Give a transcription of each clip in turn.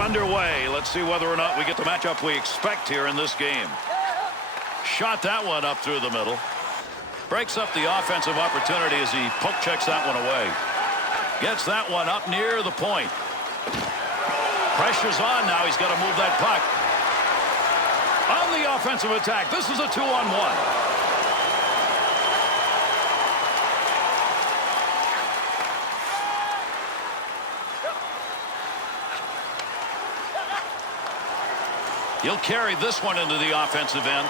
Underway. Let's see whether or not we get the matchup we expect here in this game. Shot that one up through the middle. Breaks up the offensive opportunity as he poke checks that one away. Gets that one up near the point. Pressure's on now. He's got to move that puck. On the offensive attack. This is a 2-on-1. He'll carry this one into the offensive end.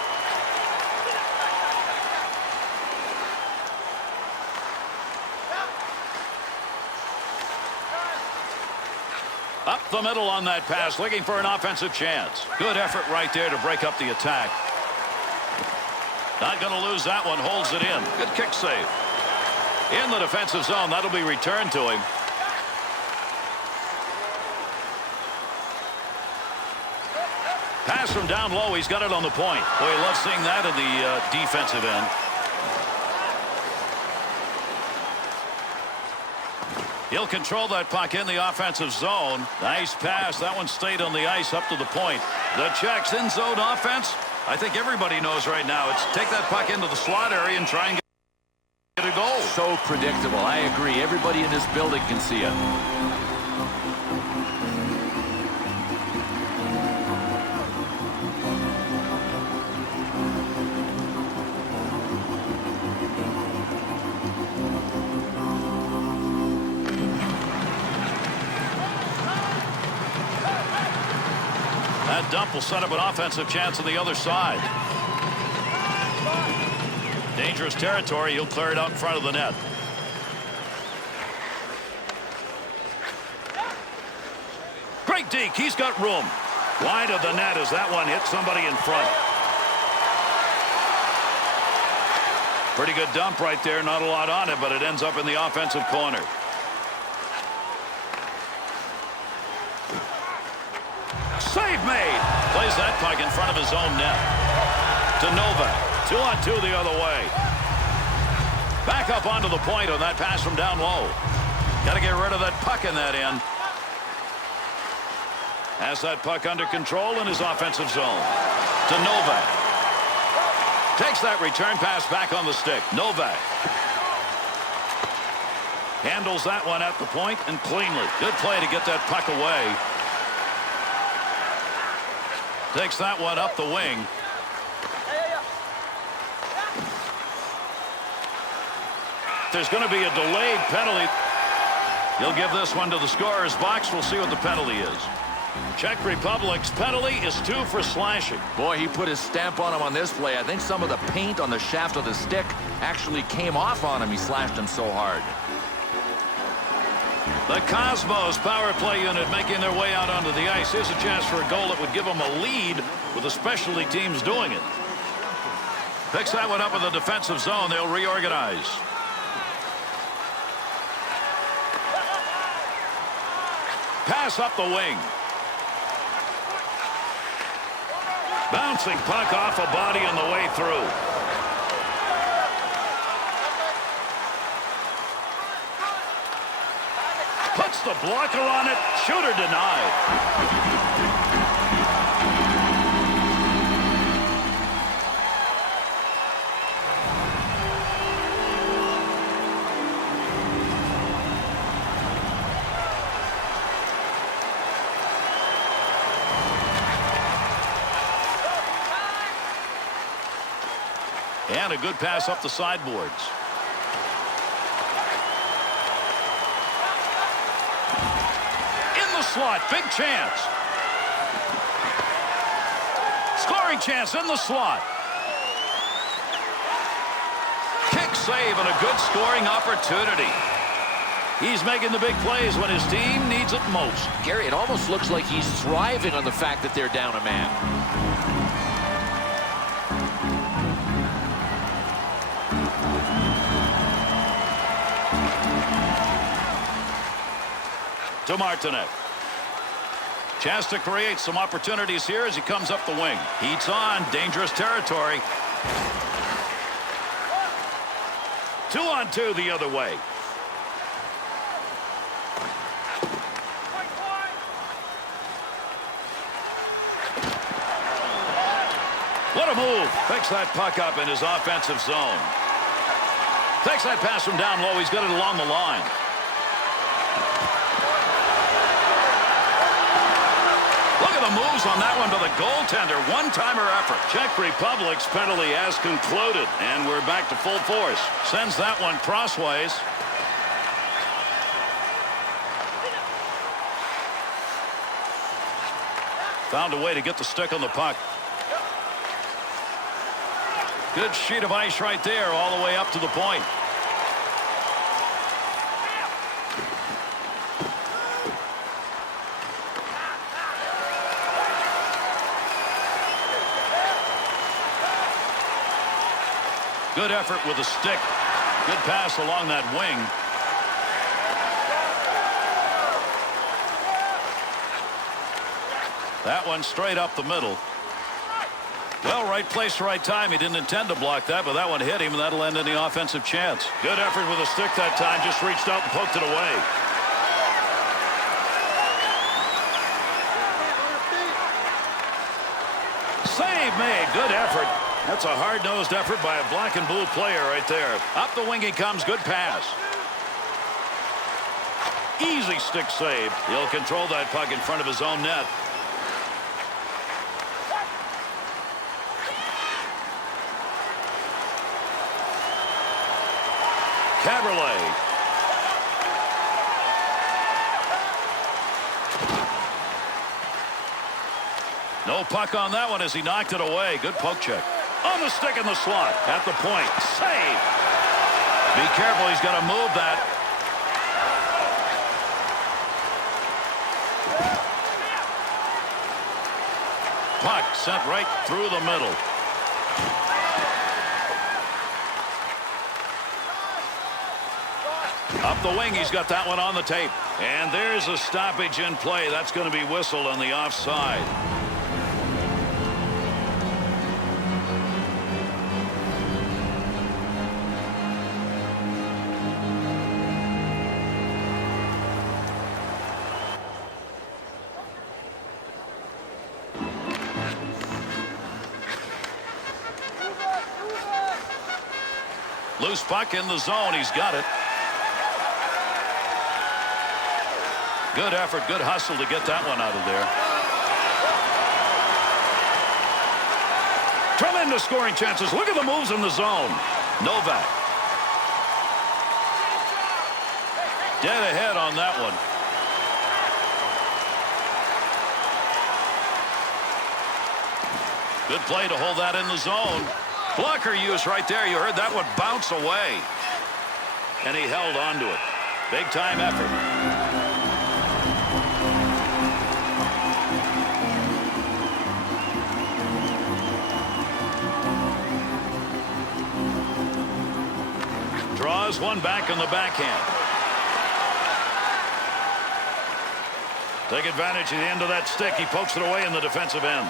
Up the middle on that pass, looking for an offensive chance. Good effort right there to break up the attack. Not going to lose that one, holds it in. Good kick save. In the defensive zone, that'll be returned to him. Pass from down low. He's got it on the point. Boy, he loves seeing that in the defensive end. He'll control that puck in the offensive zone. Nice pass. That one stayed on the ice up to the point. The Czechs in zone offense. I think everybody knows right now. It's take that puck into the slot area and try and get a goal. So predictable. I agree. Everybody in this building can see it. That dump will set up an offensive chance on the other side. Dangerous territory. He'll clear it out in front of the net. Great deke. He's got room. Wide of the net as that one hit somebody in front. Pretty good dump right there. Not a lot on it, but it ends up in the offensive corner. Save made. Plays that puck in front of his own net. To Novak. 2-on-2 the other way. Back up onto the point on that pass from down low. Got to get rid of that puck in that end. Has that puck under control in his offensive zone. To Novak. Takes that return pass back on the stick. Novak. Handles that one at the point and cleanly. Good play to get that puck away. Takes that one up the wing. There's going to be a delayed penalty. He'll give this one to the scorer's box. We'll see what the penalty is. Czech Republic's penalty is 2 for slashing. Boy, he put his stamp on him on this play. I think some of the paint on the shaft of the stick actually came off on him. He slashed him so hard. The Cosmos power play unit making their way out onto the ice. Here's a chance for a goal that would give them a lead with the specialty teams doing it. Picks that one up in the defensive zone. They'll reorganize. Pass up the wing. Bouncing puck off a body on the way through. Puts the blocker on it. Shooter denied. And a good pass up the sideboards. In the slot. Big chance. Scoring chance in the slot. Kick save and a good scoring opportunity. He's making the big plays when his team needs it most. Gary, it almost looks like he's thriving on the fact that they're down a man. To Martinek. Chance to create some opportunities here as he comes up the wing. Heats on. Dangerous territory. 2-on-2 the other way. What a move. Picks that puck up in his offensive zone. Takes that pass from down low. He's got it along the line. Look at the moves on that one to the goaltender. One-timer effort. Czech Republic's penalty has concluded, and we're back to full force. Sends that one crossways. Found a way to get the stick on the puck. Good sheet of ice right there all the way up to the point. Good effort with the stick. Good pass along that wing. That one straight up the middle. Well, right place, right time. He didn't intend to block that, but that one hit him, and that'll end any offensive chance. Good effort with the stick that time. Just reached out and poked it away. Save made. Good effort. That's a hard-nosed effort by a black and blue player right there. Up the wing he comes. Good pass. Easy stick save. He'll control that puck in front of his own net. Caberlet. No puck on that one as he knocked it away. Good poke check. On the stick in the slot. At the point. Save. Be careful. He's got to move that. Puck sent right through the middle. Up the wing, he's got that one on the tape. And there's a stoppage in play. That's going to be whistled on the offside. Loose puck in the zone. He's got it. Good effort, good hustle to get that one out of there. Tremendous scoring chances. Look at the moves in the zone. Novak. Dead ahead on that one. Good play to hold that in the zone. Blocker use right there. You heard that one bounce away. And he held on to it. Big time effort. Draws one back on the backhand. Take advantage of the end of that stick. He pokes it away in the defensive end.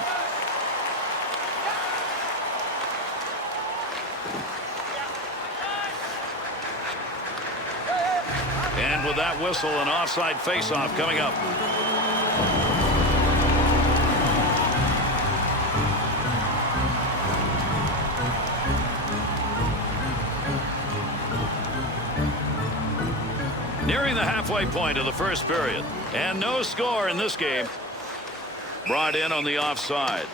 And with that whistle, an offside faceoff coming up. Nearing the halfway point of the first period. And no score in this game. Brought in on the offside.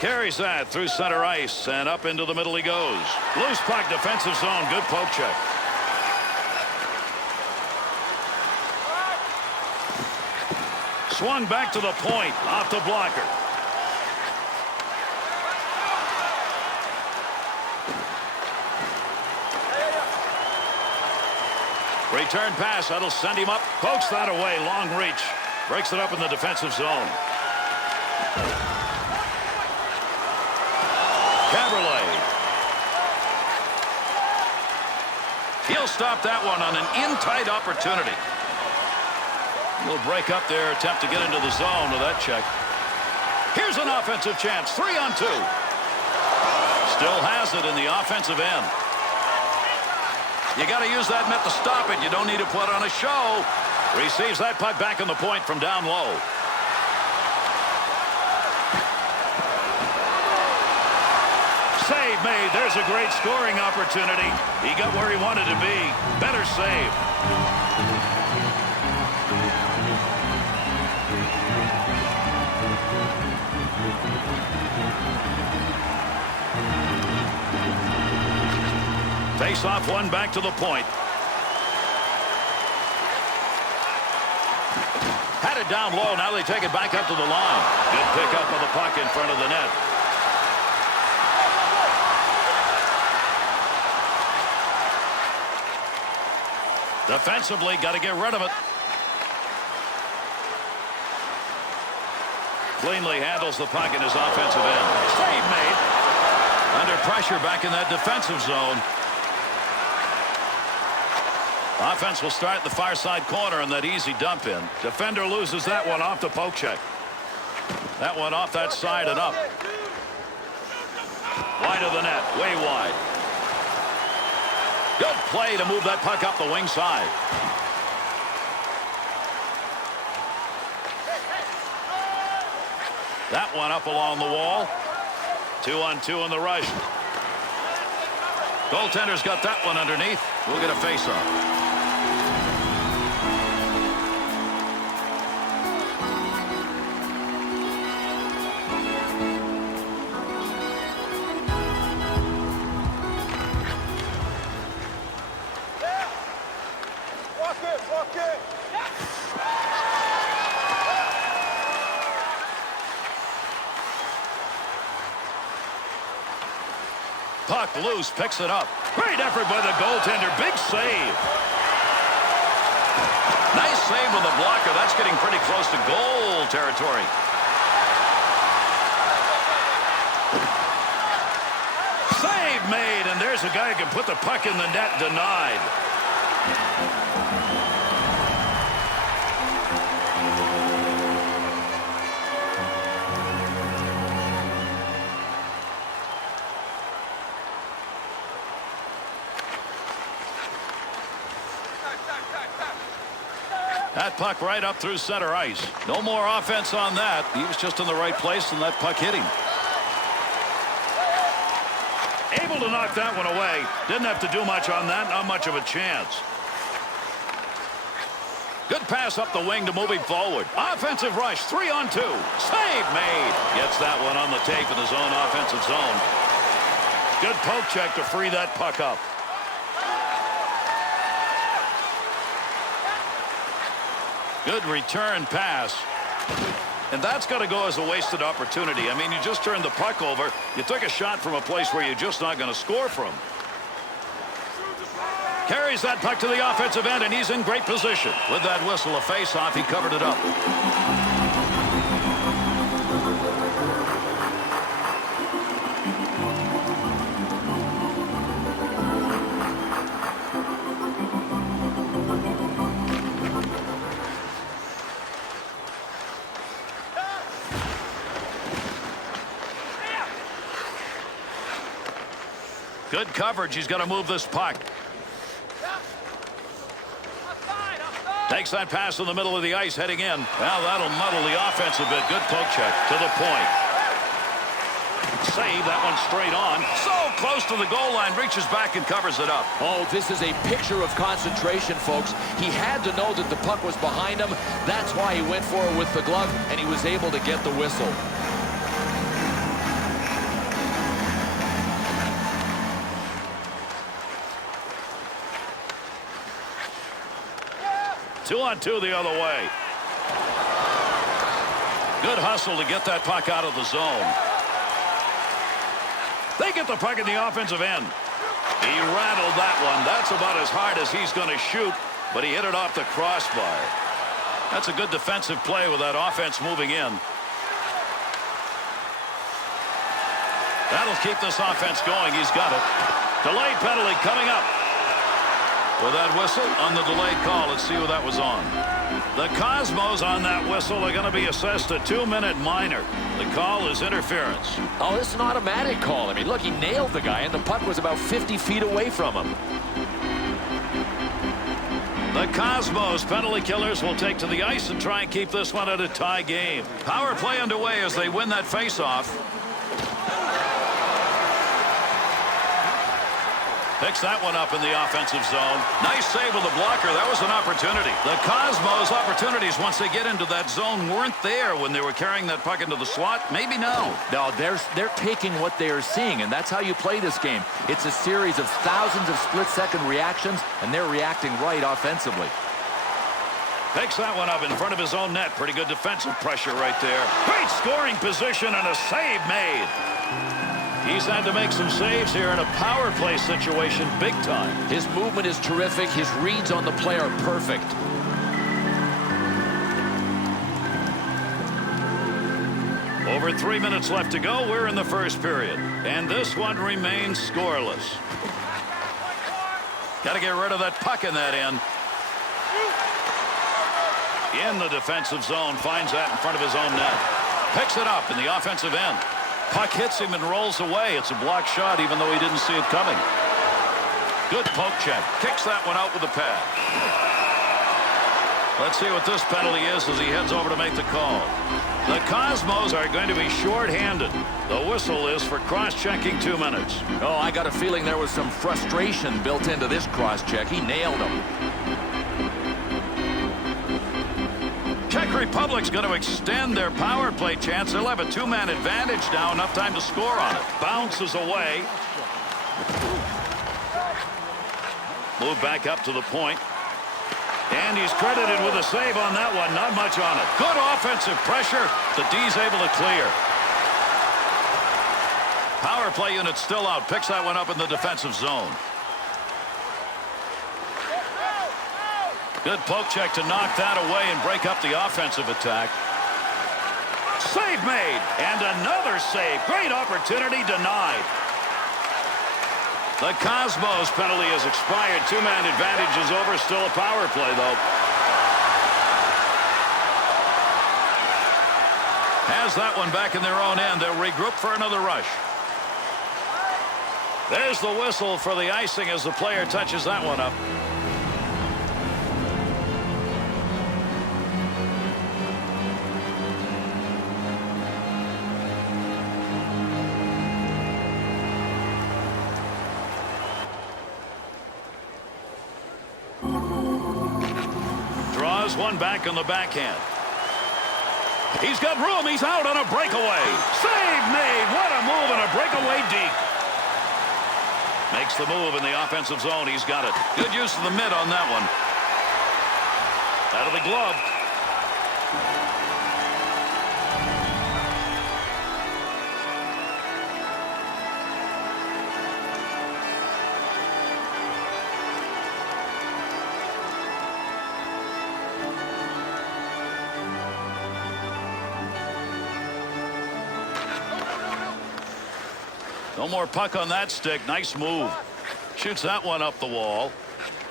Carries that through center ice and up into the middle he goes. Loose puck, defensive zone. Good poke check. Swung back to the point off the blocker. Return pass. That'll send him up. Pokes that away. Long reach. Breaks it up in the defensive zone. Caberlet. He'll stop that one on an in-tight opportunity. He'll break up their attempt to get into the zone with that check. Here's an offensive chance. 3-on-2. Still has it in the offensive end. You got to use that net to stop it. You don't need to put on a show. Receives that puck back on the point from down low. Save made. There's a great scoring opportunity. He got where he wanted to be. Better save. Face off one back to the point. Had it down low. Now they take it back up to the line. Good pickup of the puck in front of the net. Defensively, got to get rid of it. Cleanly handles the puck in his offensive end. Save made. Under pressure back in that defensive zone. Offense will start in the far side corner on that easy dump in. Defender loses that one off the poke check. That one off that side and up. Wide of the net, way wide. Good play to move that puck up the wing side. That one up along the wall. 2-on-2 in the rush. Goaltender's got that one underneath. We'll get a face-off. Puck loose, picks it up. Great effort by the goaltender. Big save. Nice save with the blocker. That's getting pretty close to goal territory. Save made, and there's a guy who can put the puck in the net. Denied. That puck right up through center ice. No more offense on that. He was just in the right place, and that puck hit him. Able to knock that one away. Didn't have to do much on that. Not much of a chance. Good pass up the wing to move him forward. Offensive rush. 3-on-2. Save made. Gets that one on the tape in his own offensive zone. Good poke check to free that puck up. Good return pass. And that's got to go as a wasted opportunity. I mean, you just turned the puck over. You took a shot from a place where you're just not going to score from. Carries that puck to the offensive end, and he's in great position. With that whistle, a face-off, he covered it up. Good coverage. He's got to move this puck. Takes that pass in the middle of the ice heading in. Well, that'll muddle the offense a bit. Good poke check to the point. Save that one straight on. So close to the goal line. Reaches back and covers it up. Oh, this is a picture of concentration, folks. He had to know that the puck was behind him. That's why he went for it with the glove, and he was able to get the whistle. 2-on-2 the other way. Good hustle to get that puck out of the zone. They get the puck in the offensive end. He rattled that one. That's about as hard as he's going to shoot, but he hit it off the crossbar. That's a good defensive play with that offense moving in. That'll keep this offense going. He's got it. Delayed penalty coming up. With that whistle on the delayed call, let's see who that was on. The Cosmos on that whistle are going to be assessed a 2-minute minor. The call is interference. Oh, this is an automatic call. I mean, look, he nailed the guy, and the puck was about 50 feet away from him. The Cosmos penalty killers will take to the ice and try and keep this one at a tie game. Power play underway as they win that faceoff. Picks that one up in the offensive zone. Nice save with the blocker. That was an opportunity. The Cosmos' opportunities once they get into that zone weren't there when they were carrying that puck into the slot. Maybe now. No, they're taking what they are seeing, and that's how you play this game. It's a series of thousands of split-second reactions, and they're reacting right offensively. Picks that one up in front of his own net. Pretty good defensive pressure right there. Great scoring position and a save made. He's had to make some saves here in a power play situation big time. His movement is terrific. His reads on the play are perfect. Over 3 minutes left to go. We're in the first period. And this one remains scoreless. Got to get rid of that puck in that end. In the defensive zone. Finds that in front of his own net. Picks it up in the offensive end. Puck hits him and rolls away. It's a blocked shot even though he didn't see it coming. Good poke check. Kicks that one out with the pad. Let's see what this penalty is as he heads over to make the call. The Cosmos are going to be short-handed. The whistle is for cross-checking 2 minutes. Oh, I got a feeling there was some frustration built into this cross-check. He nailed him. Czech Republic's going to extend their power play chance. They'll have a 2-man advantage now. Enough time to score on it. Bounces away. Move back up to the point. And he's credited with a save on that one. Not much on it. Good offensive pressure. The D's able to clear. Power play unit still out. Picks that one up in the defensive zone. Good poke check to knock that away and break up the offensive attack. Save made. And another save. Great opportunity denied. The Cosmos penalty has expired. Two-man advantage is over. Still a power play, though. Has that one back in their own end. They'll regroup for another rush. There's the whistle for the icing as the player touches that one up. Draws one back on the backhand. He's got room. He's out on a breakaway. Save made. What a move and a breakaway deep. Makes the move in the offensive zone. He's got it. Good use of the mid on that one. Out of the glove. No more puck on that stick. Nice move. Shoots that one up the wall.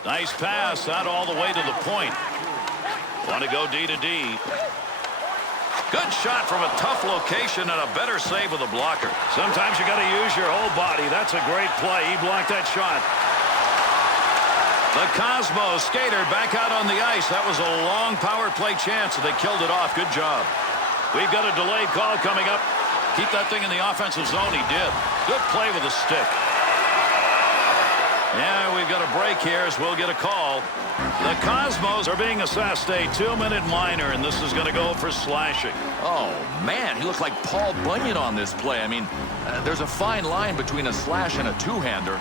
Nice pass out all the way to the point. Want to go D to D. Good shot from a tough location and a better save with a blocker. Sometimes you got to use your whole body. That's a great play. He blocked that shot. The Cosmos skater back out on the ice. That was a long power play chance, and they killed it off. Good job. We've got a delayed call coming up. Keep that thing in the offensive zone. He did. Good play with a stick. Yeah, we've got a break here as we'll get a call. The Cosmos are being assessed a 2-minute minor, and this is going to go for slashing. Oh, man, he looked like Paul Bunyan on this play. I mean, there's a fine line between a slash and a two-hander.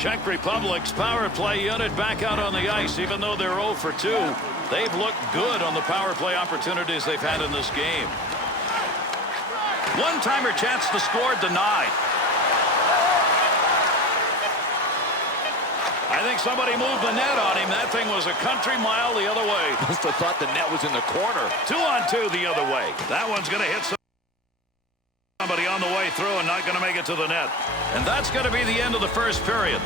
Czech Republic's power play unit back out on the ice. Even though they're 0 for 2, they've looked good on the power play opportunities they've had in this game. One-timer chance to score denied. I think somebody moved the net on him. That thing was a country mile the other way. Must have thought the net was in the corner. 2-on-2 the other way. That one's going to hit somebody on the way through and not going to make it to the net. And that's going to be the end of the first period.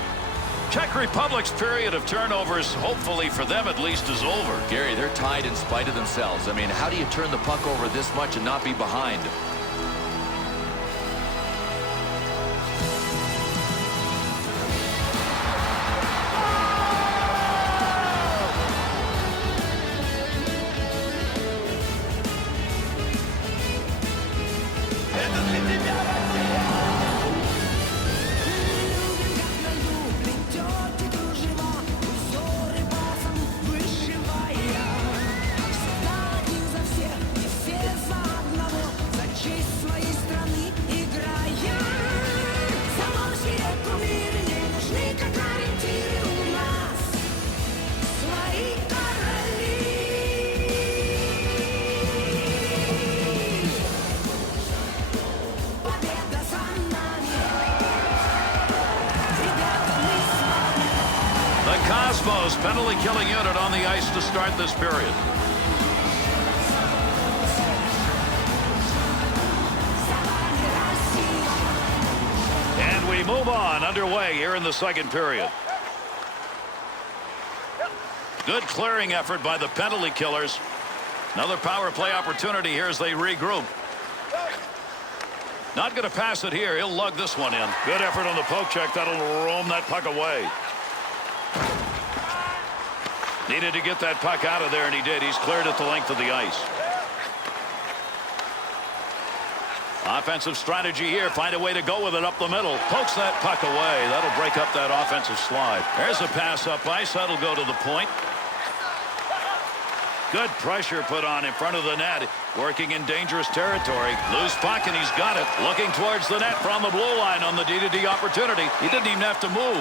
Czech Republic's period of turnovers, hopefully for them at least, is over. Gary, they're tied in spite of themselves. I mean, how do you turn the puck over this much and not be behind? Cosmos penalty killing unit on the ice to start this period. And we move on underway here in the second period. Good clearing effort by the penalty killers. Another power play opportunity here as they regroup. Not going to pass it here. He'll lug this one in. Good effort on the poke check. That'll roam that puck away. Needed to get that puck out of there, and he did. He's cleared it the length of the ice. Offensive strategy here. Find a way to go with it up the middle. Pokes that puck away. That'll break up that offensive slide. There's a pass up ice. That'll go to the point. Good pressure put on in front of the net. Working in dangerous territory. Loose puck, and he's got it. Looking towards the net from the blue line on the D-to-D opportunity. He didn't even have to move.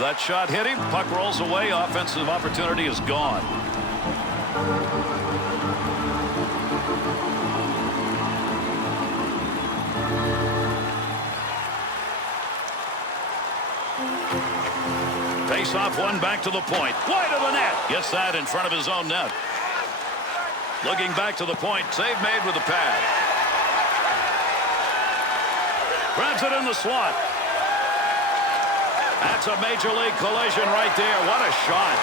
That shot hit him. Puck rolls away. Offensive opportunity is gone. Face off one back to the point. Wide of the net. Gets that in front of his own net. Looking back to the point. Save made with the pad. Grabs it in the slot. That's a major league collision right there. What a shot.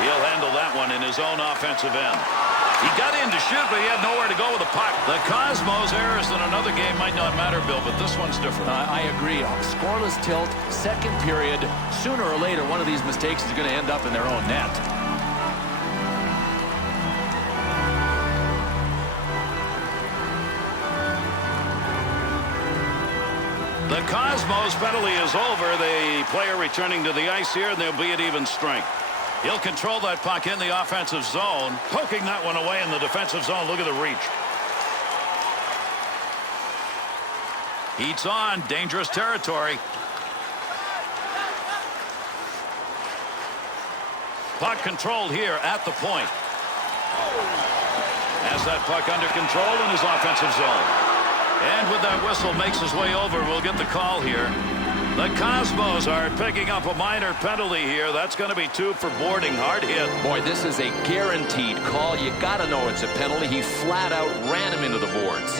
He'll handle that one in his own offensive end. He got in to shoot, but he had nowhere to go with the puck. The Cosmos' errors in another game might not matter, Bill, but this one's different. I agree. Scoreless tilt, second period. Sooner or later, one of these mistakes is going to end up in their own net. The Cosmos penalty is over. The player returning to the ice here, and they'll be at even strength. He'll control that puck in the offensive zone. Poking that one away in the defensive zone. Look at the reach. Heats on. Dangerous territory. Puck controlled here at the point. Has that puck under control in his offensive zone. And with that whistle makes his way over. We'll get the call here. The Cosmos are picking up a minor penalty here. That's going to be 2 for boarding. Hard hit. Boy, this is a guaranteed call. You got to know it's a penalty. He flat out ran him into the boards.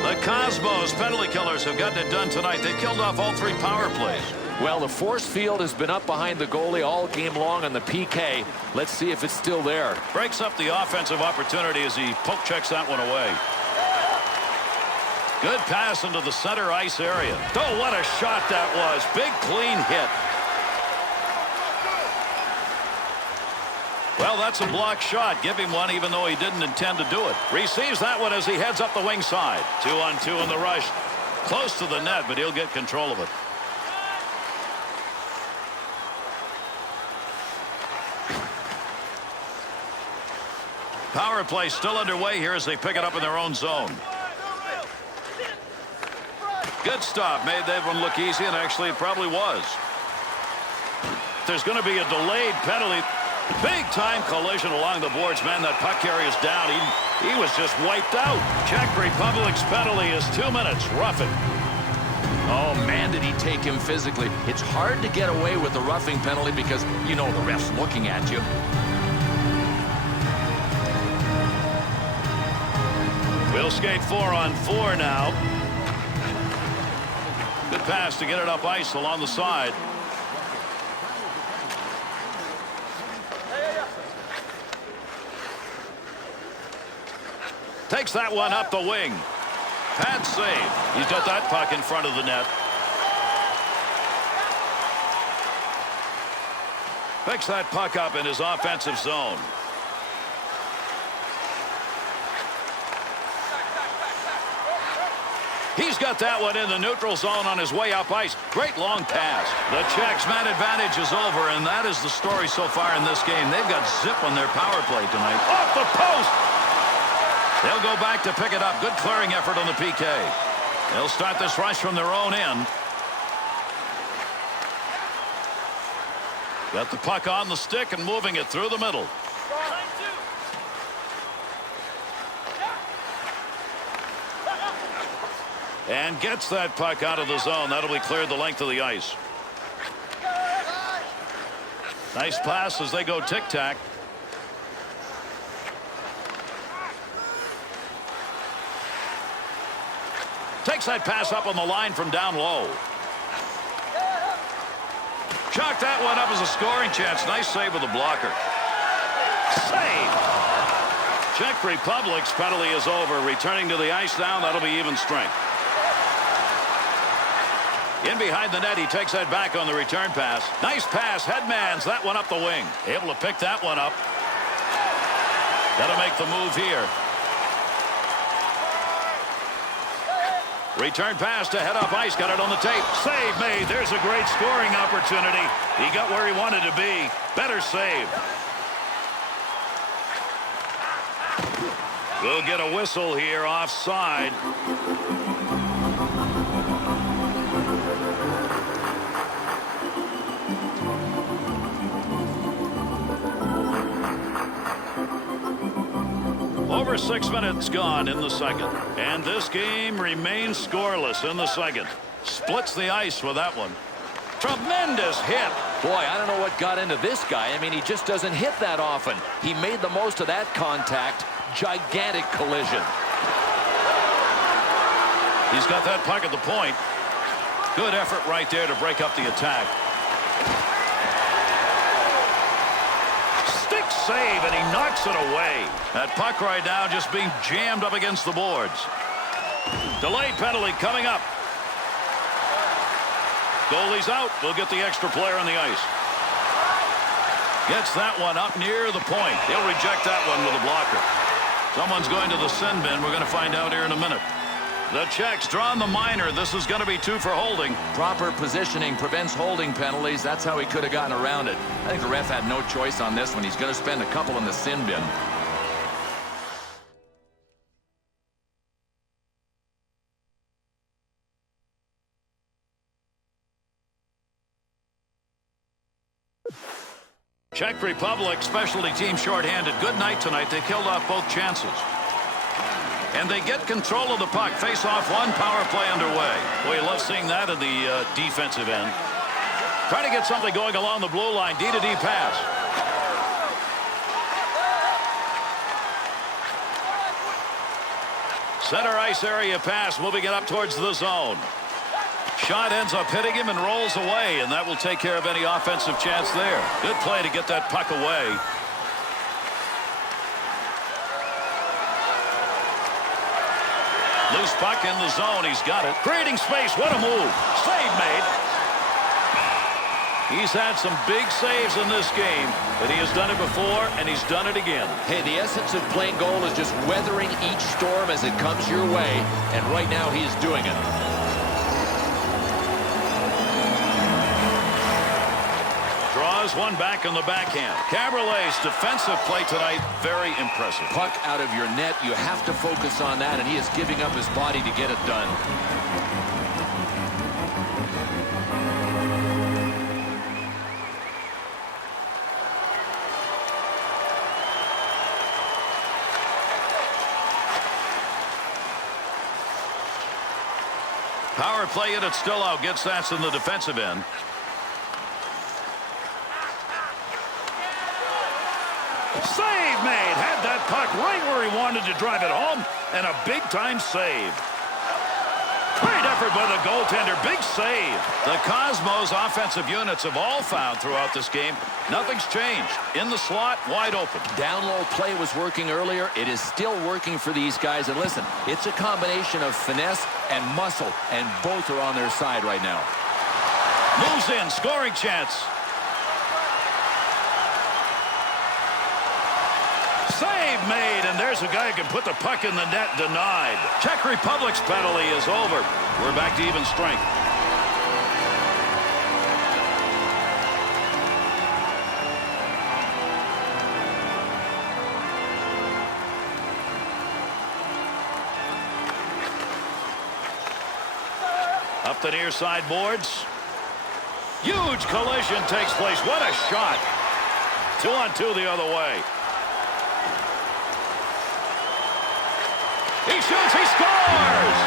The Cosmos penalty killers have gotten it done tonight. They killed off all 3 power plays. Well, the force field has been up behind the goalie all game long on the PK. Let's see if it's still there. Breaks up the offensive opportunity as he poke checks that one away. Good pass into the center ice area. Oh, what a shot that was. Big, clean hit. Well, that's a blocked shot. Give him one even though he didn't intend to do it. Receives that one as he heads up the wing side. 2-on-2 in the rush. Close to the net, but he'll get control of it. Power play still underway here as they pick it up in their own zone. Good stop. Made that one look easy, and actually it probably was. There's going to be a delayed penalty. Big-time collision along the boards. Man, that puck carrier's down. He was just wiped out. Czech Republic's penalty is 2 minutes. Roughing. Oh, man, did he take him physically. It's hard to get away with the roughing penalty because, you know, the ref's looking at you. We'll skate 4-on-4 now. Good pass to get it up ice along the side. Takes that one up the wing. Pad save. He's got that puck in front of the net. Picks that puck up in his offensive zone. He's got that one in the neutral zone on his way up ice. Great long pass. The Czechs' man advantage is over, and that is the story so far in this game. They've got zip on their power play tonight. Off the post! They'll go back to pick it up. Good clearing effort on the PK. They'll start this rush from their own end. Got the puck on the stick and moving it through the middle. And gets that puck out of the zone. That'll be cleared the length of the ice. Nice pass as they go tic-tac. Takes that pass up on the line from down low. Chalked that one up as a scoring chance. Nice save with the blocker. Save! Czech Republic's penalty is over. Returning to the ice now. That'll be even strength. In behind the net, he takes that back on the return pass. Nice pass. Headmans that one up the wing. Able to pick that one up. Got to make the move here. Return pass to head up ice. Got it on the tape. Save made. There's a great scoring opportunity. He got where he wanted to be. Better save. We'll get a whistle here offside. over 6 minutes gone in the second. And this game remains scoreless in the second. Splits the ice with that one. Tremendous hit. Boy, I don't know what got into this guy. I mean, he just doesn't hit that often. He made the most of that contact. Gigantic collision. He's got that puck at the point. Good effort right there to break up the attack. Stick save, and he knocks it away. That puck right now just being jammed up against the boards. Delayed penalty coming up. Goalie's out. We'll get the extra player on the ice. Gets that one up near the point. He'll reject that one with a blocker. Someone's going to the sin bin. We're going to find out here in a minute. The Czechs drawn the minor. This is going to be 2 for holding. Proper positioning prevents holding penalties. That's how he could have gotten around it. I think the ref had no choice on this one. He's going to spend a couple in the sin bin. Czech Republic specialty team shorthanded. Good night tonight. They killed off both chances. And they get control of the puck. Face off, 1 power play underway. Boy, you love seeing that in the defensive end. Trying to get something going along the blue line. D-to-D pass. Center ice area pass, moving it up towards the zone. Shot ends up hitting him and rolls away, and that will take care of any offensive chance there. Good play to get that puck away. Loose puck in the zone. He's got it. Creating space. What a move. Save made. He's had some big saves in this game, but he has done it before, and he's done it again. Hey, the essence of playing goal is just weathering each storm as it comes your way, and right now he is doing it. Draws one back on the backhand. Cabriolet's defensive play tonight, very impressive. Puck out of your net, you have to focus on that, and he is giving up his body to get it done. Power play in it, still out. Gets that in the defensive end. Save made. Had that puck right where he wanted to drive it home, and a big-time save. Great effort by the goaltender. Big save. The Cosmos offensive units have all found throughout this game. Nothing's changed. In the slot, wide open. Down low play was working earlier. It is still working for these guys. And listen, it's a combination of finesse and muscle, and both are on their side right now. Moves in. Scoring chance. Save made, and there's a guy who can put the puck in the net. Denied. Czech Republic's penalty is over. We're back to even strength. Up the near side boards. Huge collision takes place. What a shot. 2-on-2 the other way. He shoots, he scores!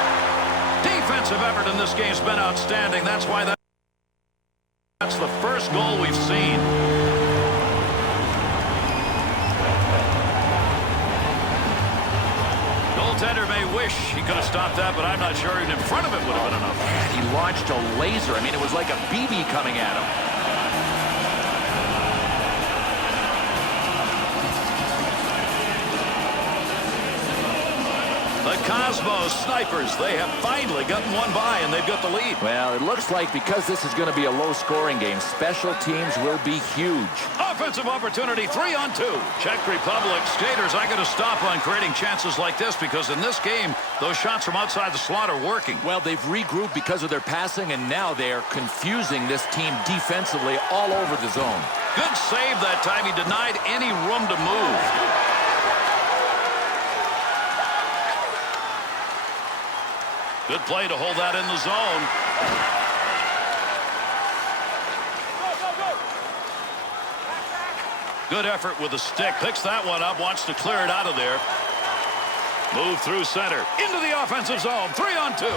Defensive effort in this game's been outstanding. That's why that's the first goal we've seen. Goaltender may wish he could have stopped that, but I'm not sure even in front of it would have been enough. He launched a laser. I mean, it was like a BB coming at him. The Cosmos snipers, they have finally gotten one by, and they've got the lead. Well, it looks like because this is going to be a low-scoring game, special teams will be huge. Offensive opportunity, 3-on-2. Czech Republic skaters, I got to stop on creating chances like this because in this game, those shots from outside the slot are working. Well, they've regrouped because of their passing, and now they are confusing this team defensively all over the zone. Good save that time. He denied any room to move. Good play to hold that in the zone. Good effort with the stick. Picks that one up, wants to clear it out of there. Move through center. Into the offensive zone. 3-on-2.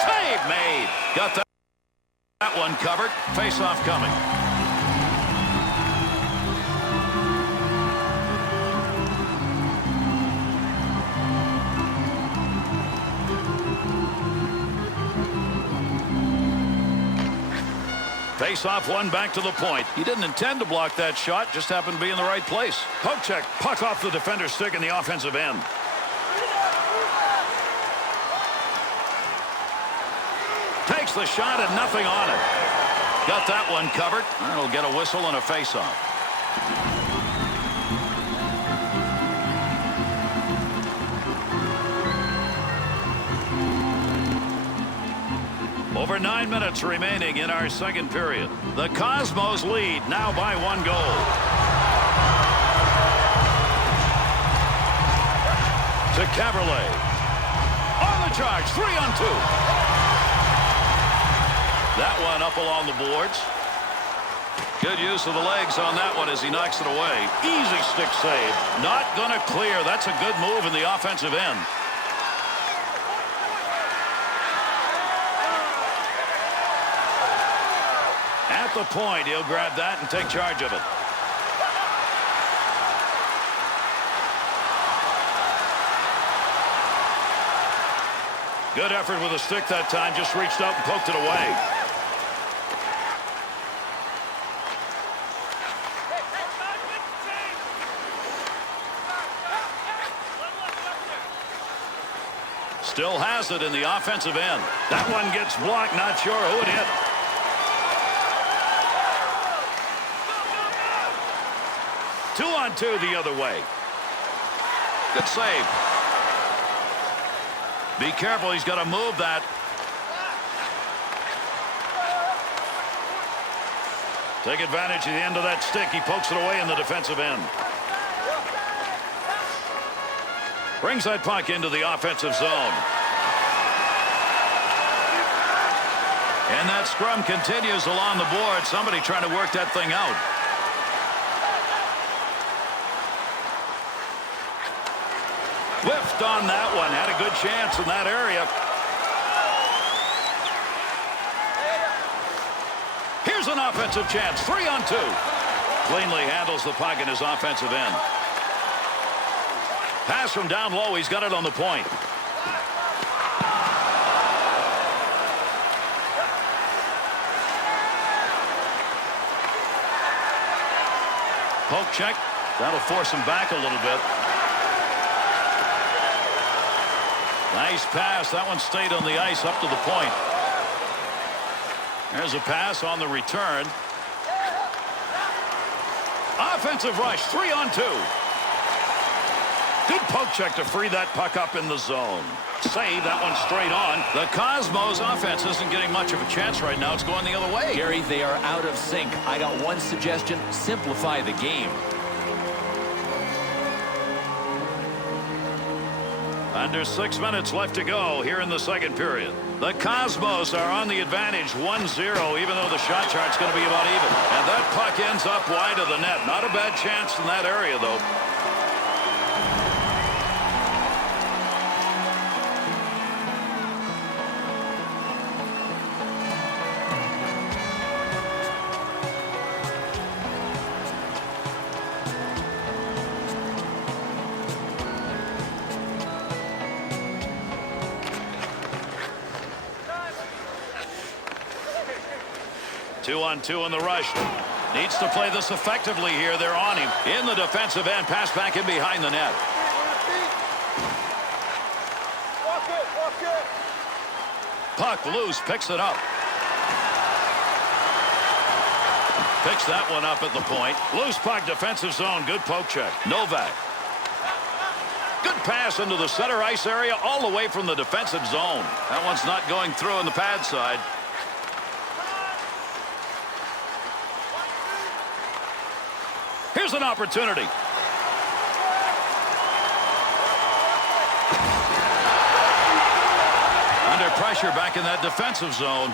Save made. Got that one covered. Face-off coming. Face-off one back to the point. He didn't intend to block that shot, just happened to be in the right place. Poke check, puck off the defender's stick in the offensive end. Takes the shot and nothing on it. Got that one covered. That'll get a whistle and a face-off. Over 9 minutes remaining in our second period. The Cosmos lead now by 1 goal. To Caberlet. On the charge, 3-on-2. That one up along the boards. Good use of the legs on that one as he knocks it away. Easy stick save. Not going to clear. That's a good move in the offensive end. At the point, he'll grab that and take charge of it. Good effort with a stick that time. Just reached out and poked it away. Still has it in the offensive end. That one gets blocked. Not sure who it hit. Two-on-two the other way. Good save. Be careful. He's got to move that. Take advantage of the end of that stick. He pokes it away in the defensive end. Brings that puck into the offensive zone. And that scrum continues along the board. Somebody trying to work that thing out. Whiffed on that one. Had a good chance in that area. Here's an offensive chance. 3-on-2. Cleanly handles the puck in his offensive end. Pass from down low. He's got it on the point. Poke check. That'll force him back a little bit. Nice pass. That one stayed on the ice up to the point. There's a pass on the return. Offensive rush. 3-on-2. Good poke check to free that puck up in the zone. Save. That one straight on. The Cosmos offense isn't getting much of a chance right now. It's going the other way. Gary, they are out of sync. I got one suggestion. Simplify the game. Under 6 minutes left to go here in the second period. The Cosmos are on the advantage 1-0, even though the shot chart's going to be about even. And that puck ends up wide of the net. Not a bad chance in that area, though. Two-on-two in the rush. Needs to play this effectively here. They're on him. In the defensive end. Pass back in behind the net. Puck loose. Picks it up. Picks that one up at the point. Loose puck, defensive zone. Good poke check. Novak. Good pass into the center ice area all the way from the defensive zone. That one's not going through on the pad side. Here's an opportunity. Under pressure back in that defensive zone.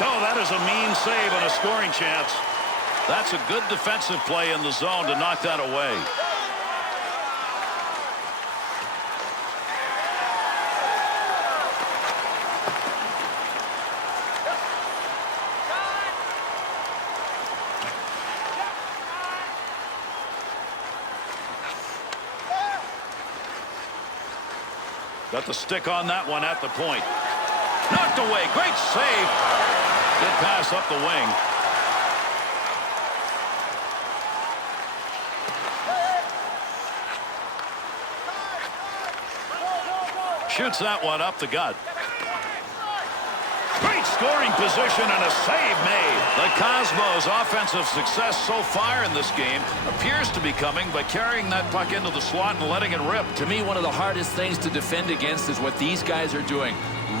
Oh, that is a mean save and a scoring chance. That's a good defensive play in the zone to knock that away. Got the stick on that one at the point. Knocked away. Great save. Good pass up the wing. Shoots that one up the gut. Great scoring position and a save made. The Cosmos' offensive success so far in this game appears to be coming by carrying that puck into the slot and letting it rip. To me, one of the hardest things to defend against is what these guys are doing.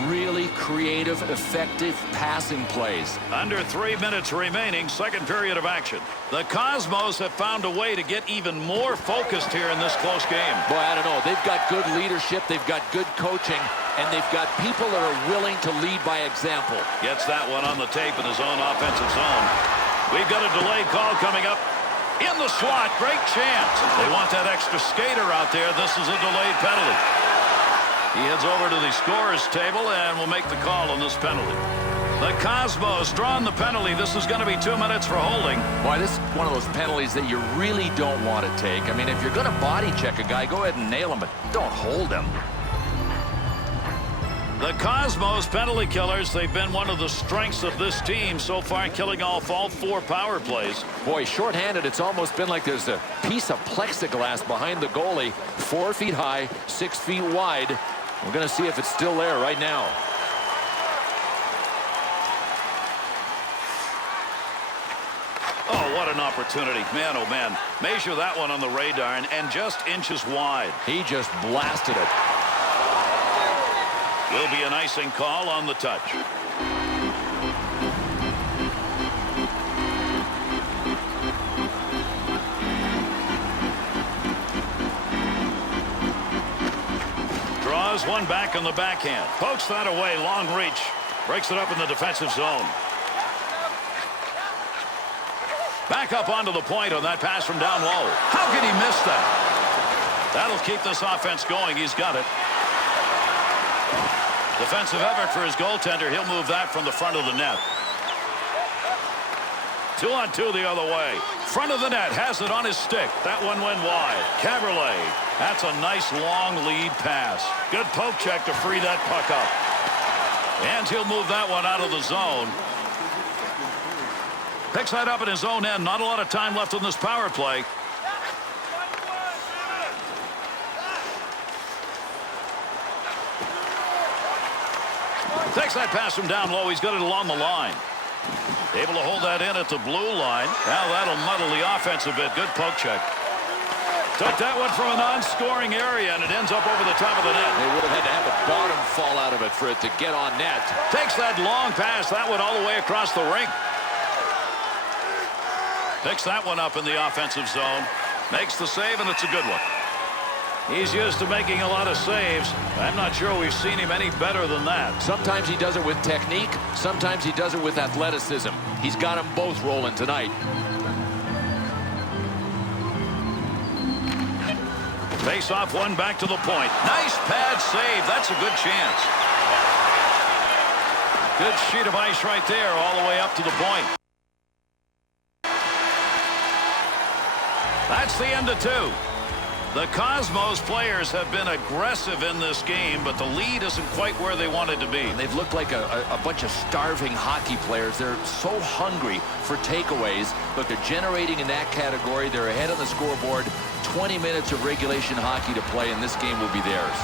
Really creative, effective passing plays. Under 3 minutes remaining, second period of action. The Cosmos have found a way to get even more focused here in this close game. Boy, I don't know. They've got good leadership. They've got good coaching. And they've got people that are willing to lead by example. Gets that one on the tape in his own offensive zone. We've got a delayed call coming up. In the slot, great chance. They want that extra skater out there. This is a delayed penalty. He heads over to the scorer's table and will make the call on this penalty. The Cosmos drawing the penalty. This is going to be 2 minutes for holding. Boy, this is one of those penalties that you really don't want to take. I mean, if you're going to body check a guy, go ahead and nail him, but don't hold him. The Cosmos penalty killers, they've been one of the strengths of this team so far, killing off all 4 power plays. Boy, shorthanded, it's almost been like there's a piece of plexiglass behind the goalie, 4 feet high, 6 feet wide. We're going to see if it's still there right now. Oh, what an opportunity. Man, oh, man. Measure that one on the radar and just inches wide. He just blasted it. Will be an icing call on the touch. Draws one back on the backhand. Pokes that away. Long reach. Breaks it up in the defensive zone. Back up onto the point on that pass from down low. How can he miss that? That'll keep this offense going. He's got it. Defensive effort for his goaltender. He'll move that from the front of the net. 2-on-2 the other way. Front of the net. Has it on his stick. That one went wide. Caberlet. That's a nice long lead pass. Good poke check to free that puck up. And he'll move that one out of the zone. Picks that up in his own end. Not a lot of time left on this power play. Takes that pass from down low. He's got it along the line. Able to hold that in at the blue line. Now that'll muddle the offense a bit. Good poke check. Took that one from a non-scoring area, and it ends up over the top of the net. They would have had to have a bottom fall out of it for it to get on net. Takes that long pass. That one all the way across the rink. Picks that one up in the offensive zone. Makes the save, and it's a good one. He's used to making a lot of saves. I'm not sure we've seen him any better than that. Sometimes he does it with technique. Sometimes he does it with athleticism. He's got them both rolling tonight. Face off one back to the point. Nice pad save. That's a good chance. Good sheet of ice right there all the way up to the point. That's the end of 2. The Cosmos players have been aggressive in this game, but the lead isn't quite where they wanted to be. They've looked like a bunch of starving hockey players. They're so hungry for takeaways. Look, they're generating in that category. They're ahead on the scoreboard. 20 minutes of regulation hockey to play, and this game will be theirs.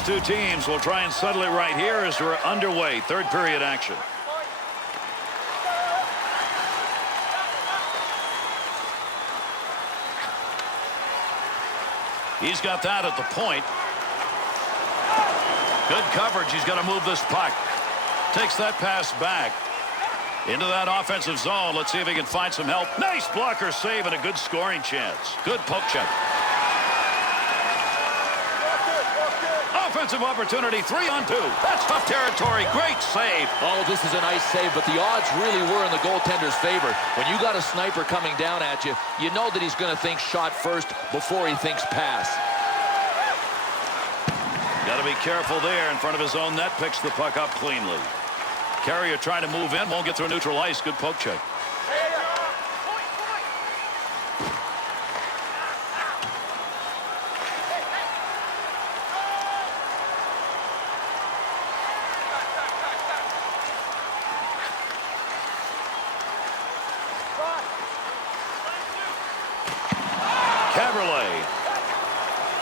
These two teams will try and settle it right here as we're underway. Third period action. He's got that at the point. Good coverage. He's got to move this puck. Takes that pass back into that offensive zone. Let's see if he can find some help. Nice blocker save and a good scoring chance. Good poke check. Offensive opportunity, 3-on-2. That's tough territory. Great save. Oh, this is a nice save, but the odds really were in the goaltender's favor. When you got a sniper coming down at you, you know that he's going to think shot first before he thinks pass. Got to be careful there in front of his own net. Picks the puck up cleanly. Carrier trying to move in. Won't get through neutral ice. Good poke check.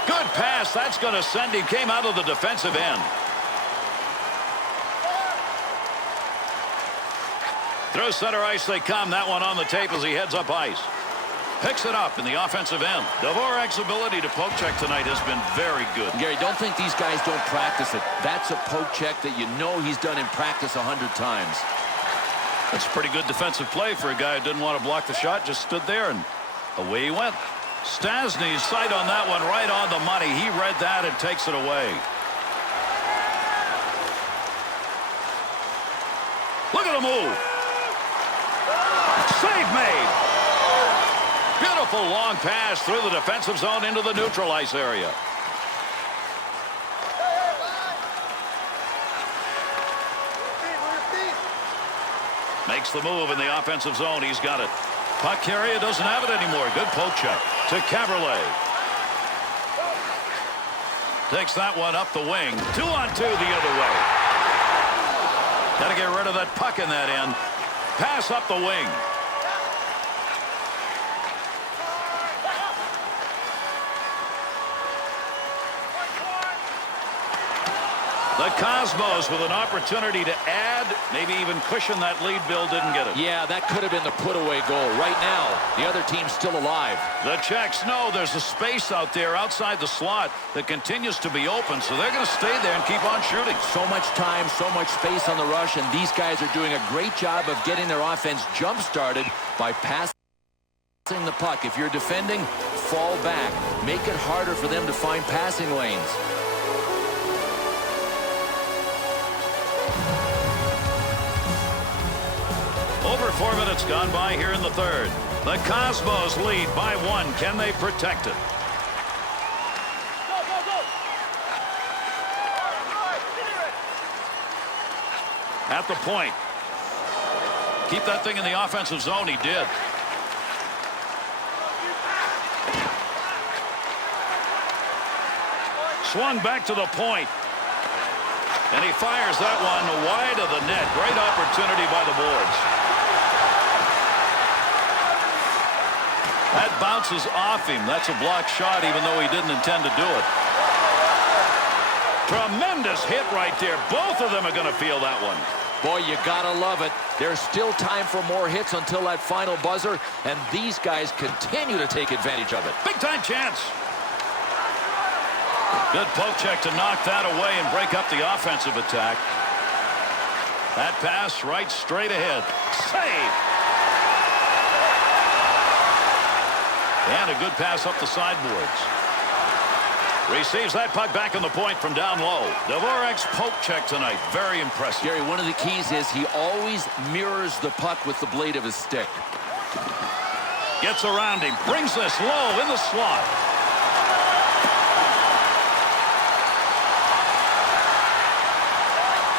Good pass. That's going to send him. Came out of the defensive end. Through center ice they come. That one on the tape as he heads up ice. Picks it up in the offensive end. Dvorak's ability to poke check tonight has been very good. Gary, don't think these guys don't practice it. That's a poke check that you know he's done in practice 100 times. That's a pretty good defensive play for a guy who didn't want to block the shot. Just stood there and away he went. Stasny's sight on that one right on the money. He read that and takes it away. Look at the move. Save made. Beautiful long pass through the defensive zone into the neutral ice area. Makes the move in the offensive zone. He's got it. Puck carrier doesn't have it anymore. Good poke check to Caberlet. Takes that one up the wing. 2-on-2 the other way. Got to get rid of that puck in that end. Pass up the wing. The Cosmos with an opportunity to add, maybe even cushion that lead. Bill didn't get it. Yeah, that could have been the put-away goal. Right now, the other team's still alive. The Czechs know there's a space out there outside the slot that continues to be open, so they're going to stay there and keep on shooting. So much time, so much space on the rush, and these guys are doing a great job of getting their offense jump-started by passing the puck. If you're defending, fall back. Make it harder for them to find passing lanes. Over 4 minutes gone by here in the third. The Cosmos lead by 1. Can they protect it? At the point. Keep that thing in the offensive zone. He did. Swung back to the point. And he fires that one wide of the net. Great opportunity by the boards. That bounces off him. That's a blocked shot, even though he didn't intend to do it. Tremendous hit right there. Both of them are going to feel that one. Boy, you gotta love it. There's still time for more hits until that final buzzer, and these guys continue to take advantage of it. Big-time chance. Good poke check to knock that away and break up the offensive attack. That pass right straight ahead. Save. And a good pass up the sideboards. Receives that puck back on the point from down low. Dvorak's poke check tonight. Very impressive. Gary, one of the keys is he always mirrors the puck with the blade of his stick. Gets around him. Brings this low in the slot.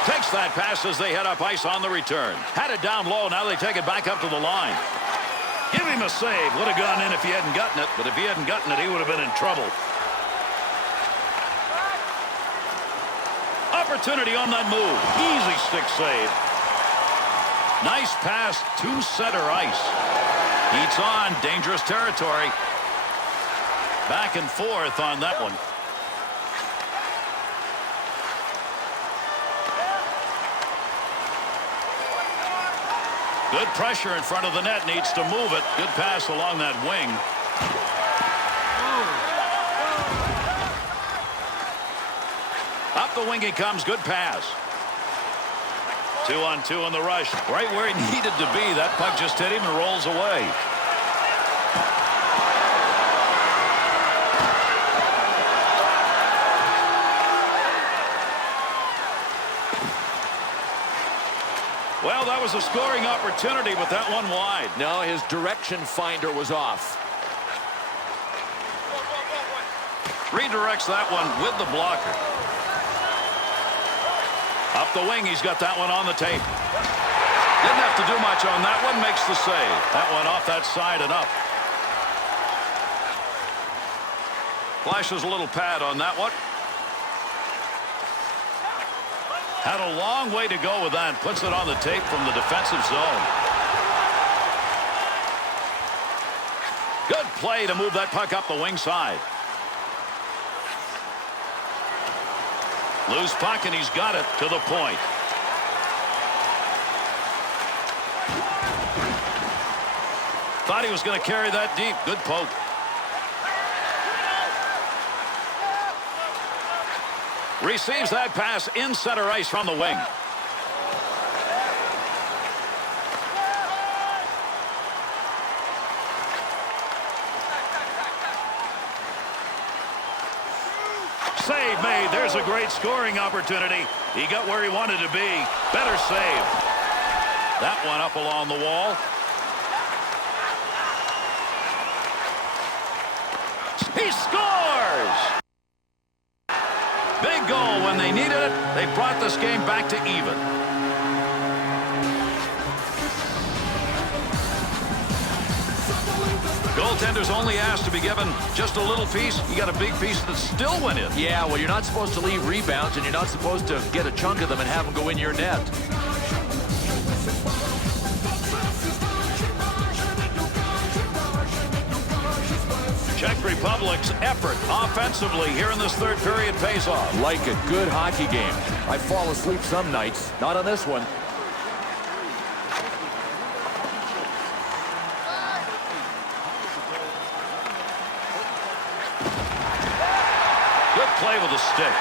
Takes that pass as they head up ice on the return. Had it down low. Now they take it back up to the line. Give him a save. Would have gone in if he hadn't gotten it. But if he hadn't gotten it, he would have been in trouble. Opportunity on that move. Easy stick save. Nice pass to center ice. Heats on. Dangerous territory. Back and forth on that one. Good pressure in front of the net. Needs to move it. Good pass along that wing. Up the wing he comes. Good pass. 2-on-2 in the rush. Right where he needed to be. That puck just hit him and rolls away. Well, that was a scoring opportunity, but that one wide. No, his direction finder was off. Redirects that one with the blocker. Up the wing, he's got that one on the tape. Didn't have to do much on that one, makes the save. That one off that side and up. Flashes a little pad on that one. Had a long way to go with that. Puts it on the tape from the defensive zone. Good play to move that puck up the wing side. Loose puck, and he's got it to the point. Thought he was going to carry that deep. Good poke. Receives that pass in center ice from the wing. Save made. There's a great scoring opportunity. He got where he wanted to be. Better save. That one up along the wall. He scores! Big goal when they needed it. They brought this game back to even. Goaltenders only asked to be given just a little piece. You got a big piece that still went in. Yeah, well, you're not supposed to leave rebounds, and you're not supposed to get a chunk of them and have them go in your net. Czech Republic's effort offensively here in this third period pays off. Like a good hockey game. I fall asleep some nights. Not on this one. Good play with the stick.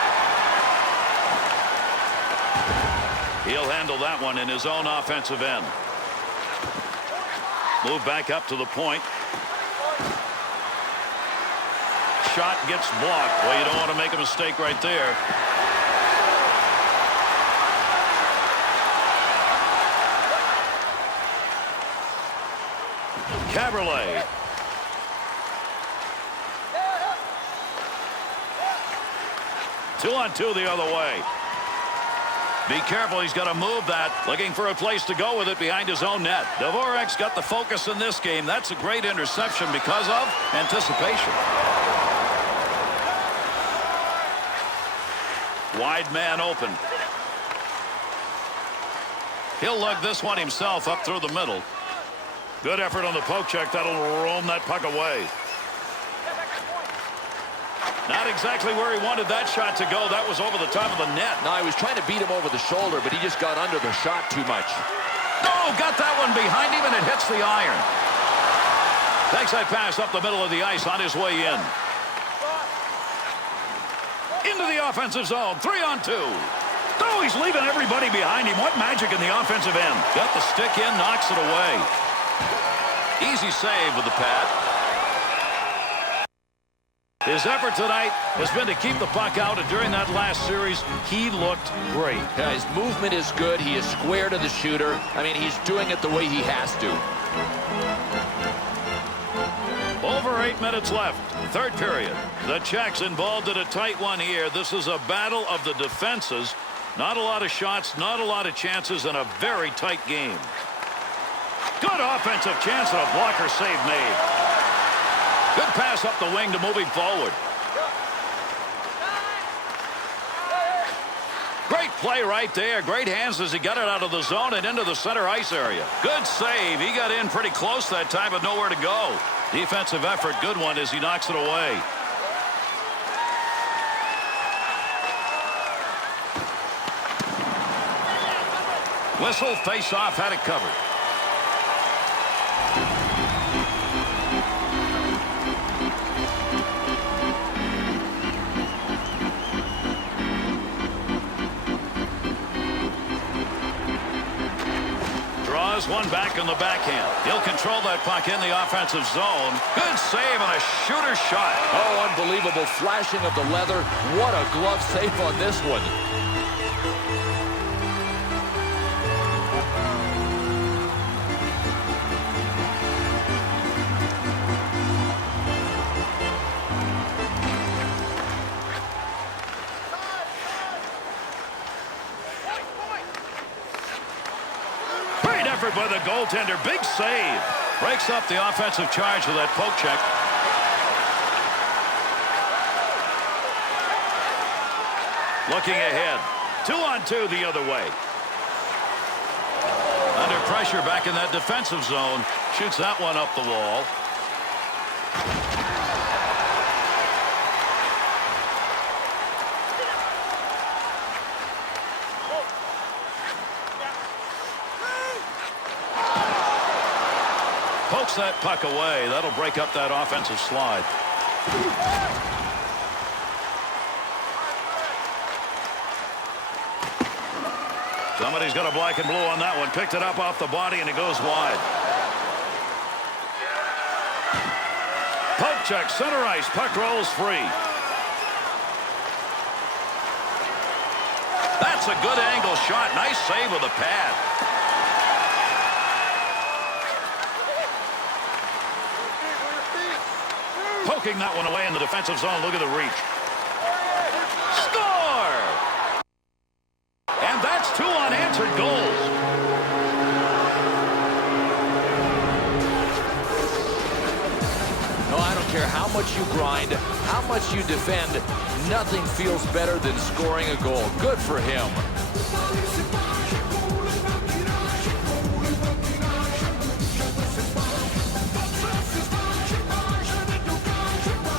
He'll handle that one in his own offensive end. Move back up to the point. Shot gets blocked. Well, you don't want to make a mistake right there. Caberlet. Two-on-two the other way. Be careful, he's got to move that. Looking for a place to go with it behind his own net. Dvorak's got the focus in this game. That's a great interception because of anticipation. Wide man open. He'll lug this one himself up through the middle. Good effort on the poke check. That'll roam that puck away. Not exactly where he wanted that shot to go. That was over the top of the net. No, he was trying to beat him over the shoulder, but he just got under the shot too much. Oh, got that one behind him, and it hits the iron. Takes that pass up the middle of the ice on his way in. Into the offensive zone. 3-on-2. Oh, he's leaving everybody behind him. What magic in the offensive end. Got the stick in, knocks it away. Easy save with the pad. His effort tonight has been to keep the puck out, and during that last series, he looked great. Yeah, his movement is good. He is square to the shooter. I mean, he's doing it the way he has to. Over 8 minutes left. Third period. The Czechs involved in a tight one here. This is a battle of the defenses. Not a lot of shots, not a lot of chances, and a very tight game. Good offensive chance and a blocker save made. Good pass up the wing to move him forward. Great play right there. Great hands as he got it out of the zone and into the center ice area. Good save. He got in pretty close that time, but nowhere to go. Defensive effort. Good one as he knocks it away. Whistle, face off, had it covered. Gets one back in the backhand. He'll control that puck in the offensive zone. Good save and a shooter shot. Oh, unbelievable flashing of the leather. What a glove save on this one. Great effort by the goaltender. Big save. Breaks up the offensive charge with that poke check. Looking ahead. 2-on-2 the other way. Under pressure back in that defensive zone. Shoots that one up the wall. Pokes that puck away. That'll break up that offensive slide. Somebody's got a black and blue on that one. Picked it up off the body, and it goes wide. Poke check, center ice. Puck rolls free. That's a good angle shot. Nice save with a pad. Poking that one away in the defensive zone. Look at the reach. Score! And that's 2 unanswered goals. No, I don't care how much you grind, how much you defend. Nothing feels better than scoring a goal. Good for him.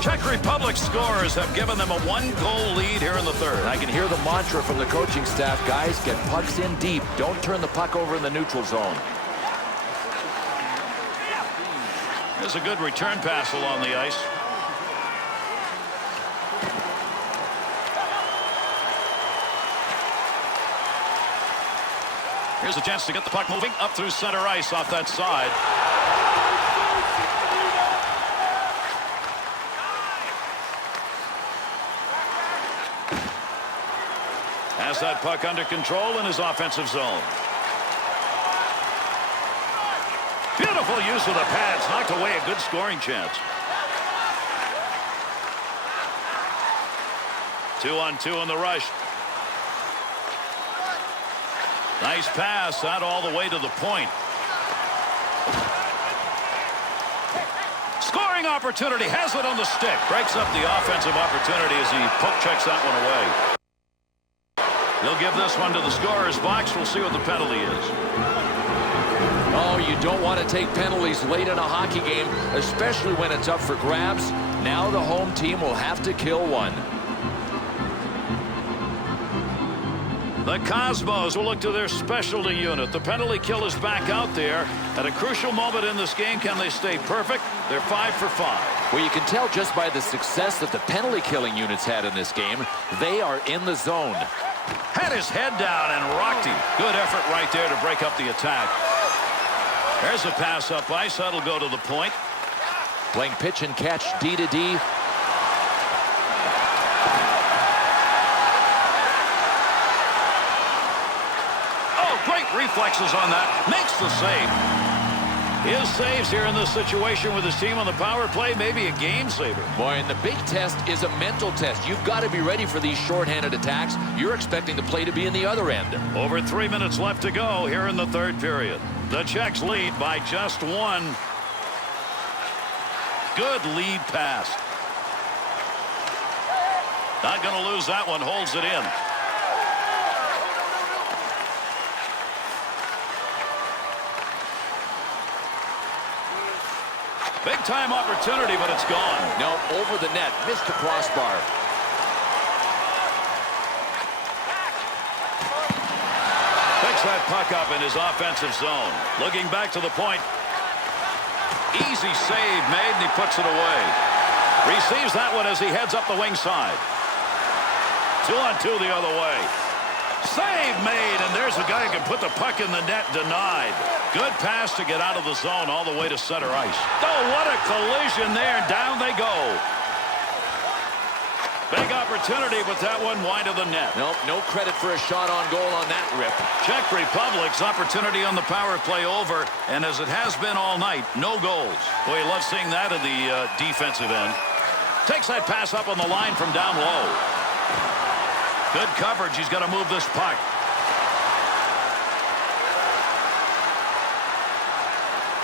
Czech Republic scorers have given them a 1-goal lead here in the third. I can hear the mantra from the coaching staff, guys, get pucks in deep. Don't turn the puck over in the neutral zone. There's a good return pass along the ice. Here's a chance to get the puck moving up through center ice off that side. Has that puck under control in his offensive zone. Beautiful use of the pads. Knocked away a good scoring chance. 2-on-2 in the rush. Nice pass out all the way to the point. Scoring opportunity. Has it on the stick. Breaks up the offensive opportunity as he poke checks that one away. He'll give this one to the scorer's box. We'll see what the penalty is. Oh, you don't want to take penalties late in a hockey game, especially when it's up for grabs. Now the home team will have to kill one. The Cosmos will look to their specialty unit. The penalty kill is back out there. At a crucial moment in this game, can they stay perfect? They're 5 for 5. Well, you can tell just by the success that the penalty killing units had in this game. They are in the zone. Had his head down and rocked him. Good effort right there to break up the attack. There's a pass up ice. That'll go to the point. Playing pitch and catch D to D. Oh, great reflexes on that. Makes the save. His saves here in this situation with his team on the power play, maybe a game saver. Boy, and the big test is a mental test. You've got to be ready for these shorthanded attacks. You're expecting the play to be in the other end. Over 3 minutes left to go here in the third period. The Czechs lead by just 1. Good lead pass. Not going to lose that one. Holds it in. Big-time opportunity, but it's gone. No, over the net. Missed the crossbar. Picks that puck up in his offensive zone. Looking back to the point. Easy save made, and he puts it away. Receives that one as he heads up the wing side. 2-on-2 the other way. Save made, and there's a guy who can put the puck in the net. Denied. Good pass to get out of the zone all the way to center ice. Oh, what a collision there. Down they go. Big opportunity, but that one wide of the net. Nope, no credit for a shot on goal on that rip. Czech Republic's opportunity on the power play over, and as it has been all night, no goals. Boy, you love seeing that in the defensive end. Takes that pass up on the line from down low. Good coverage. He's got to move this puck.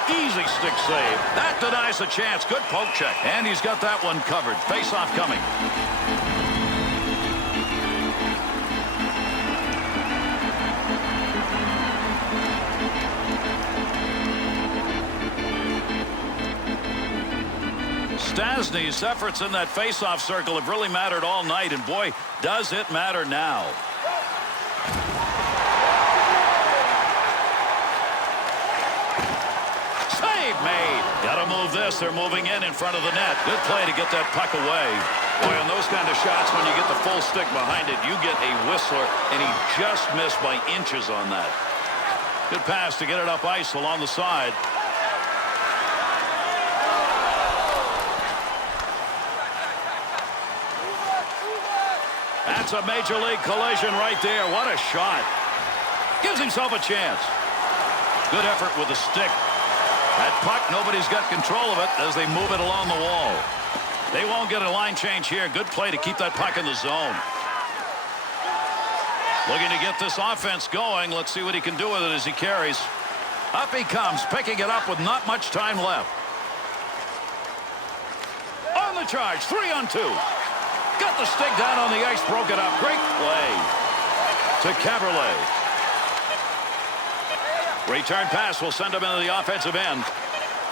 Easy stick save. That denies a chance. Good poke check. And he's got that one covered. Face-off coming. Stasny's efforts in that face-off circle have really mattered all night, and boy, does it matter now. Save made. Got to move this. They're moving in front of the net. Good play to get that puck away. Boy, on those kind of shots, when you get the full stick behind it, you get a whistler, and he just missed by inches on that. Good pass to get it up ice along the side. That's a major league collision right there. What a shot. Gives himself a chance. Good effort with the stick. That puck, nobody's got control of it as they move it along the wall. They won't get a line change here. Good play to keep that puck in the zone. Looking to get this offense going. Let's see what he can do with it as he carries. Up he comes, picking it up with not much time left. On the charge, 3-on-2. Got the stick down on the ice, broke it up. Great play to Caberlet. Return pass will send him into the offensive end.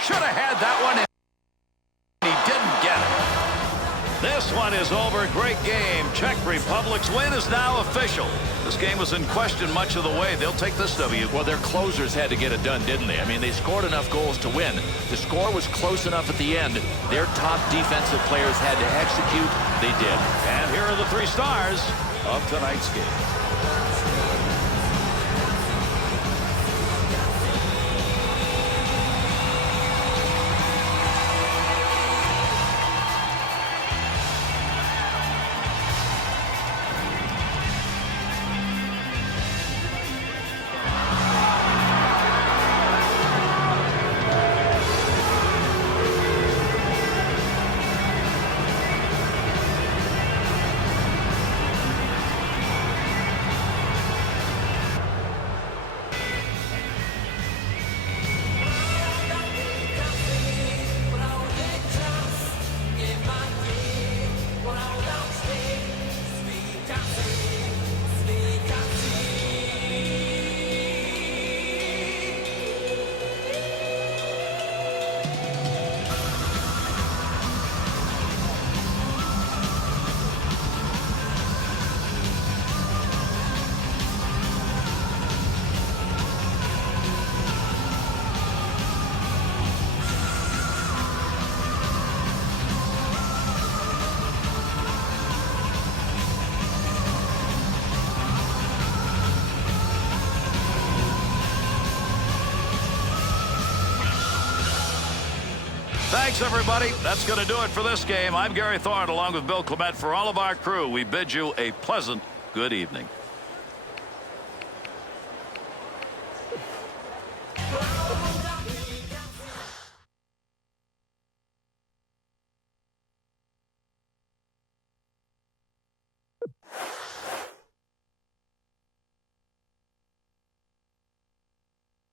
Should have had that one. He didn't get it. This one is over. Great game. Czech Republic's win is now official. This game was in question much of the way. They'll take this W. Well, their closers had to get it done, didn't they? I mean, they scored enough goals to win. The score was close enough at the end. Their top defensive players had to execute. They did. And here are the 3 stars of tonight's game. Thanks, everybody. That's going to do it for this game. I'm Gary Thorne, along with Bill Clement. For all of our crew, we bid you a pleasant good evening.